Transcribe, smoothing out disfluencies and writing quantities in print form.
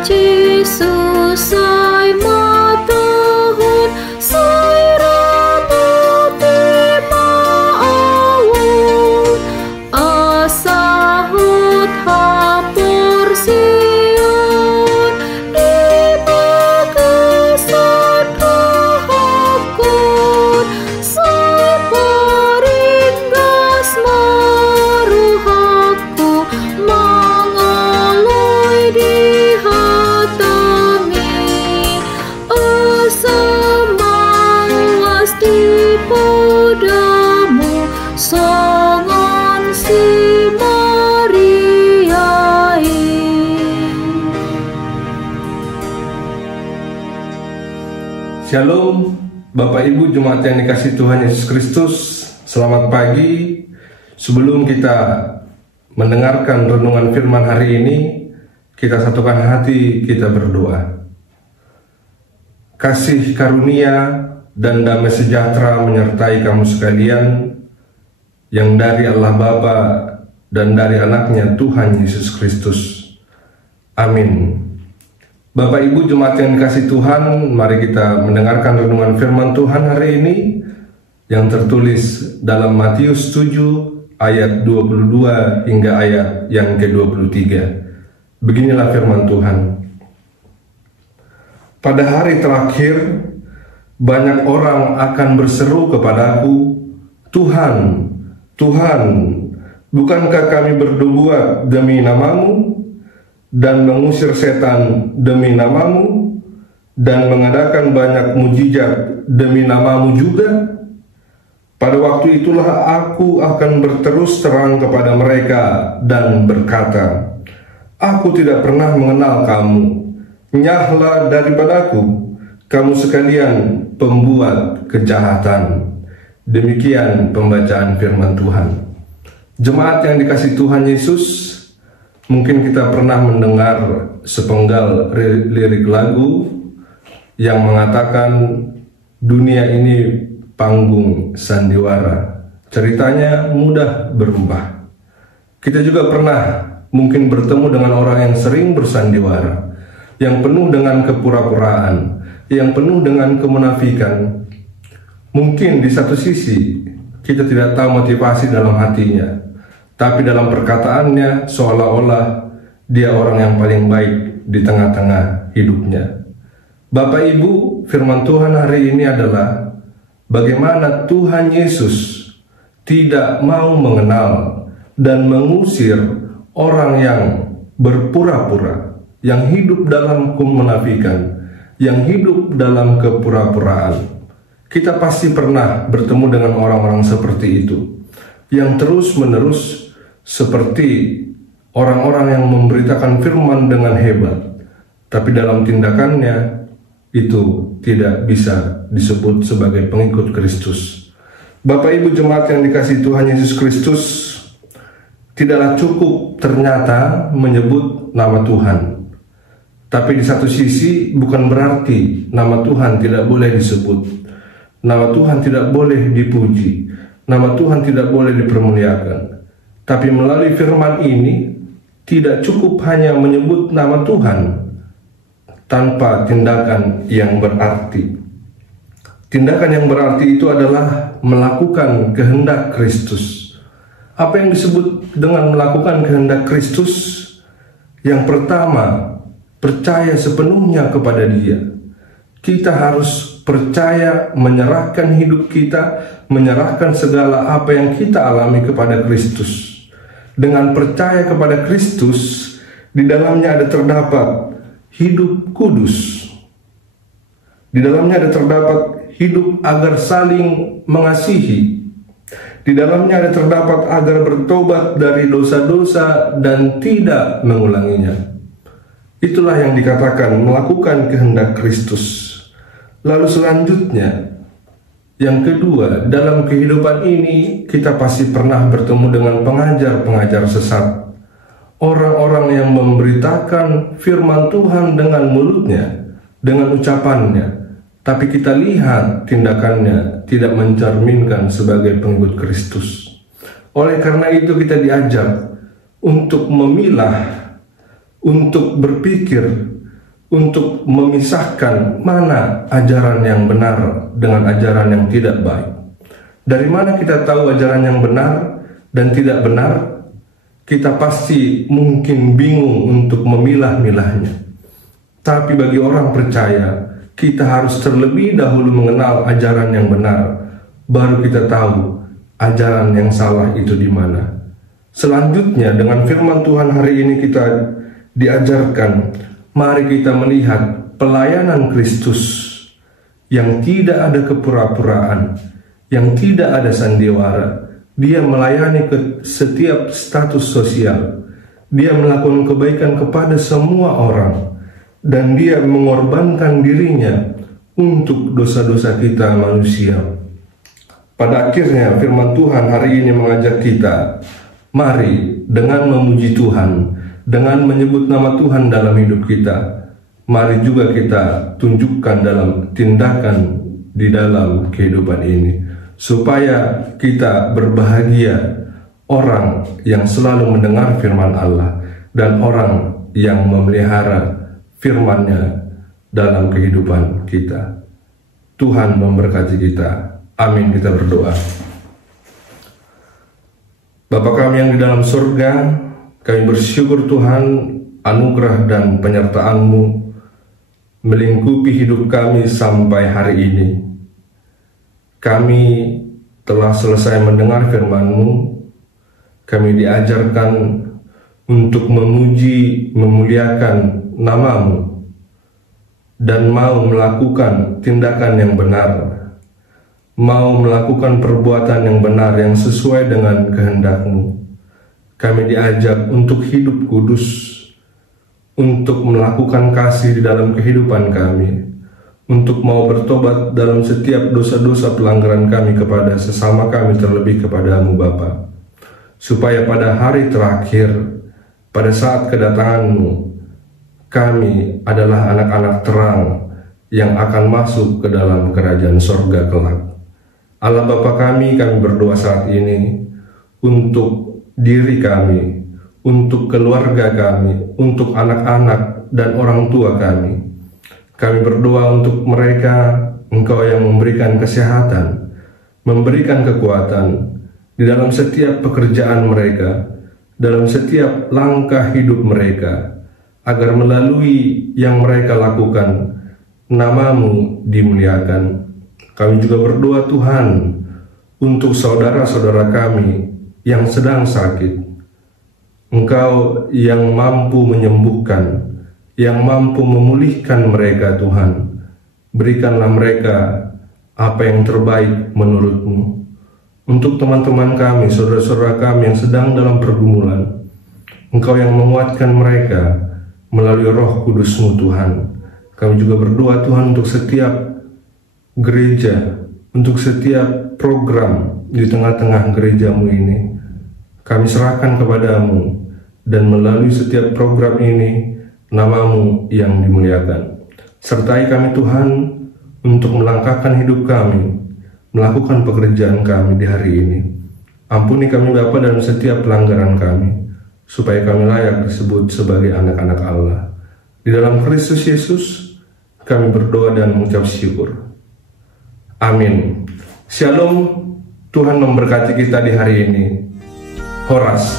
Susay matahon say rabuti maawon asahot hapor siyon di bagasad kahapon say paringgas maruhako mangoloy di podamu songon si Maria. Shalom Bapak Ibu jemaat yang dikasihi Tuhan Yesus Kristus. Selamat pagi. Sebelum kita mendengarkan renungan firman hari ini, kita satukan hati, kita berdoa. Kasih karunia dan damai sejahtera menyertai kamu sekalian yang dari Allah Bapa dan dari anaknya Tuhan Yesus Kristus. Amin. Bapak Ibu jemaat yang dikasihi Tuhan, mari kita mendengarkan renungan firman Tuhan hari ini yang tertulis dalam Matius 7 ayat 22 hingga ayat yang ke-23. Beginilah firman Tuhan. Pada hari terakhir, banyak orang akan berseru kepadaku, Tuhan, Tuhan, bukankah kami berbuat demi namamu, dan mengusir setan demi namamu, dan mengadakan banyak mujizat demi namamu juga? Pada waktu itulah aku akan berterus terang kepada mereka dan berkata, aku tidak pernah mengenal kamu, nyahlah daripadaku, kamu sekalian pembuat kejahatan. Demikian pembacaan firman Tuhan. Jemaat yang dikasihi Tuhan Yesus, mungkin kita pernah mendengar sepenggal lirik lagu yang mengatakan dunia ini panggung sandiwara, ceritanya mudah berubah. Kita juga pernah mungkin bertemu dengan orang yang sering bersandiwara, yang penuh dengan kepura-puraan, yang penuh dengan kemunafikan. Mungkin di satu sisi kita tidak tahu motivasi dalam hatinya, tapi dalam perkataannya seolah-olah dia orang yang paling baik di tengah-tengah hidupnya. Bapak Ibu, firman Tuhan hari ini adalah bagaimana Tuhan Yesus tidak mau mengenal dan mengusir orang yang berpura-pura, yang hidup dalam kemunafikan, yang hidup dalam kepura-puraan. Kita pasti pernah bertemu dengan orang-orang seperti itu, yang terus-menerus seperti orang-orang yang memberitakan firman dengan hebat, tapi dalam tindakannya itu tidak bisa disebut sebagai pengikut Kristus. Bapak Ibu jemaat yang dikasihi Tuhan Yesus Kristus, tidaklah cukup ternyata menyebut nama Tuhan. Tapi di satu sisi bukan berarti nama Tuhan tidak boleh disebut, nama Tuhan tidak boleh dipuji, nama Tuhan tidak boleh dipermuliakan. Tapi melalui firman ini tidak cukup hanya menyebut nama Tuhan tanpa tindakan yang berarti. Tindakan yang berarti itu adalah melakukan kehendak Kristus. Apa yang disebut dengan melakukan kehendak Kristus? Yang pertama, percaya sepenuhnya kepada Dia. Kita harus percaya, menyerahkan hidup kita, menyerahkan segala apa yang kita alami kepada Kristus. Dengan percaya kepada Kristus, di dalamnya ada terdapat hidup kudus. Di dalamnya ada terdapat hidup agar saling mengasihi. Di dalamnya ada terdapat agar bertobat dari dosa-dosa dan tidak mengulanginya. Itulah yang dikatakan melakukan kehendak Kristus. Lalu selanjutnya, yang kedua, dalam kehidupan ini kita pasti pernah bertemu dengan pengajar-pengajar sesat. Orang-orang yang memberitakan firman Tuhan dengan mulutnya, dengan ucapannya, tapi kita lihat tindakannya tidak mencerminkan sebagai pengikut Kristus. Oleh karena itu kita diajar untuk memilah, untuk berpikir untuk memisahkan mana ajaran yang benar dengan ajaran yang tidak baik. Dari mana kita tahu ajaran yang benar dan tidak benar? Kita pasti mungkin bingung untuk memilah-milahnya. Tapi bagi orang percaya, kita harus terlebih dahulu mengenal ajaran yang benar, baru kita tahu ajaran yang salah itu di mana. Selanjutnya, dengan firman Tuhan hari ini kita diajarkan, mari kita melihat pelayanan Kristus yang tidak ada kepura-puraan, yang tidak ada sandiwara. Dia melayani ke setiap status sosial. Dia melakukan kebaikan kepada semua orang, dan dia mengorbankan dirinya untuk dosa-dosa kita manusia. Pada akhirnya firman Tuhan hari ini mengajak kita, mari dengan memuji Tuhan, dengan menyebut nama Tuhan dalam hidup kita, mari juga kita tunjukkan dalam tindakan di dalam kehidupan ini, supaya kita berbahagia, orang yang selalu mendengar firman Allah dan orang yang memelihara firman-Nya dalam kehidupan kita. Tuhan memberkati kita. Amin. Kita berdoa. Bapa kami yang di dalam surga, kami bersyukur Tuhan, anugerah dan penyertaan-Mu melingkupi hidup kami sampai hari ini. Kami telah selesai mendengar firman-Mu. Kami diajarkan untuk memuji, memuliakan nama-Mu, dan mau melakukan tindakan yang benar, mau melakukan perbuatan yang benar yang sesuai dengan kehendak-Mu. Kami diajak untuk hidup kudus, untuk melakukan kasih di dalam kehidupan kami, untuk mau bertobat dalam setiap dosa-dosa pelanggaran kami kepada sesama kami, terlebih kepada-Mu Bapa, supaya pada hari terakhir, pada saat kedatangan-Mu, kami adalah anak-anak terang yang akan masuk ke dalam kerajaan sorga kelak. Allah Bapa kami berdoa saat ini untuk diri kami, untuk keluarga kami, untuk anak-anak dan orang tua kami. Kami berdoa untuk mereka, Engkau yang memberikan kesehatan, memberikan kekuatan di dalam setiap pekerjaan mereka, dalam setiap langkah hidup mereka, agar melalui yang mereka lakukan, nama-Mu dimuliakan. Kami juga berdoa Tuhan untuk saudara-saudara kami yang sedang sakit. Engkau yang mampu menyembuhkan, yang mampu memulihkan mereka Tuhan. Berikanlah mereka apa yang terbaik menurut-Mu. Untuk teman-teman kami, saudara-saudara kami yang sedang dalam pergumulan, Engkau yang menguatkan mereka melalui Roh Kudus-Mu Tuhan. Kami juga berdoa Tuhan untuk setiap gereja, untuk setiap program di tengah-tengah gereja-Mu ini. Kami serahkan kepada-Mu, dan melalui setiap program ini, nama-Mu yang dimuliakan. Sertai kami Tuhan untuk melangkahkan hidup kami, melakukan pekerjaan kami di hari ini. Ampuni kami Bapa dalam setiap pelanggaran kami, supaya kami layak disebut sebagai anak-anak Allah. Di dalam Kristus Yesus, kami berdoa dan mengucap syukur. Amin. Shalom. Tuhan memberkati kita di hari ini. Horas.